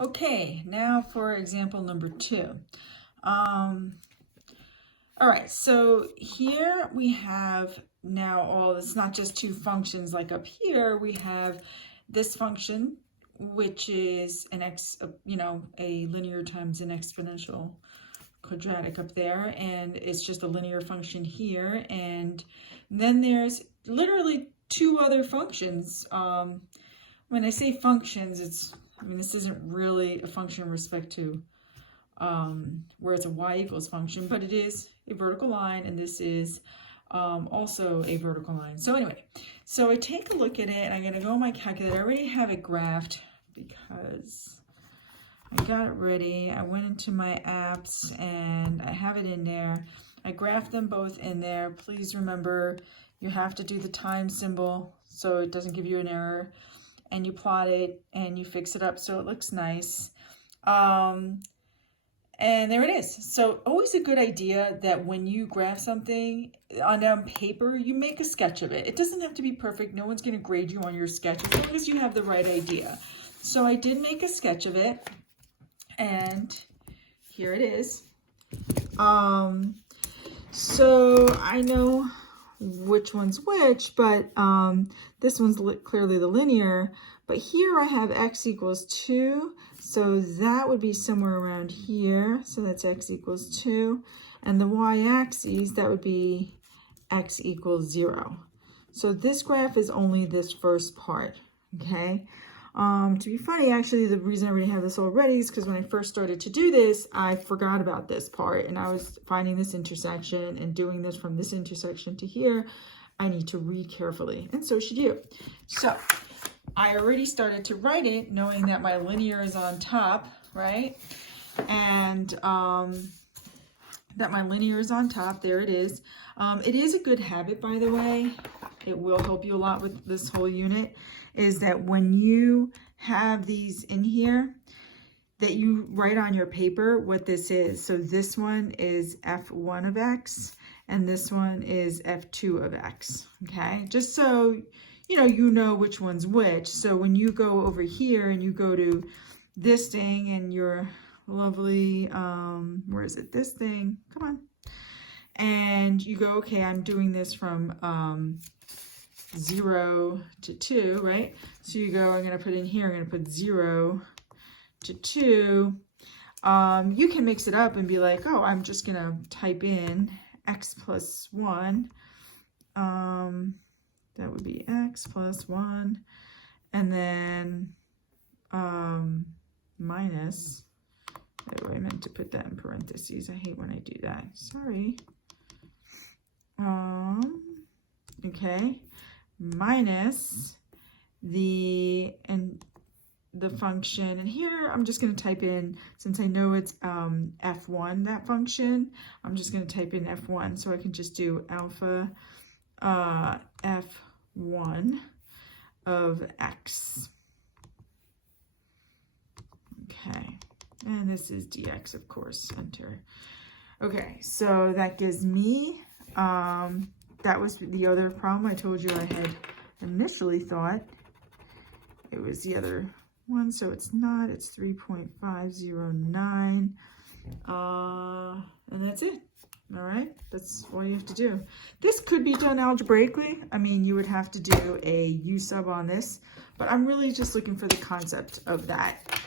Okay, now for example number 2. All right, so here we have now it's not just two functions like up here. We have this function, which is an a linear times an exponential quadratic up there, and it's just a linear function here. And then there's literally two other functions. When I say functions, this isn't really a function in respect to where it's a y equals function, but it is a vertical line, and this is also a vertical line. So anyway, so I take a look at it, and I'm going to go on my calculator. I already have it graphed because I got it ready. I went into my apps, and I have it in there. I graphed them both in there. Please remember, you have to do the time symbol so it doesn't give you an error. And you plot it, and you fix it up so it looks nice. And there it is. So always a good idea that when you graph something on paper, you make a sketch of it. It doesn't have to be perfect. No one's going to grade you on your sketch as long as you have the right idea. So I did make a sketch of it, and here it is. So I know which one's which, but this one's clearly the linear. But here I have x equals 2, so that would be somewhere around here. So that's x equals 2. And the y-axis, that would be x equals 0. So this graph is only this first part, okay? To be funny, actually, the reason I already have this already is because when I first started to do this, I forgot about this part, and I was finding this intersection and doing this from this intersection to here. I need to read carefully, and so should you. So I already started to write it knowing that my linear is on top, right? And that my linear is on top. There it is. It is a good habit, by the way. It will help you a lot with this whole unit, is that when you have these in here, that you write on your paper what this is. So this one is f1 of x, and this one is f2 of x, okay? Just so you know which one's which. So when you go over here and you go to this thing and your lovely, where is it? This thing, come on. And you go, okay, I'm doing this from 0 to 2, right? So you go, I'm going to put in here, I'm going to put 0 to 2. You can mix it up and be like, oh, I'm just going to type in x plus 1. That would be x plus 1. And then minus, oh, I meant to put that in parentheses. I hate when I do that. Sorry. Okay. Minus the function, and here I'm just going to type in, since I know it's f1, that function, I'm just going to type in f1, so I can just do alpha f1 of x. Okay, and this is dx, of course, enter. Okay, so that gives me that was the other problem I told you I had initially thought it was the other one, so it's not. It's 3.509, and that's it. All right, that's all you have to do. This could be done algebraically. I mean, you would have to do a u sub on this, but I'm really just looking for the concept of that.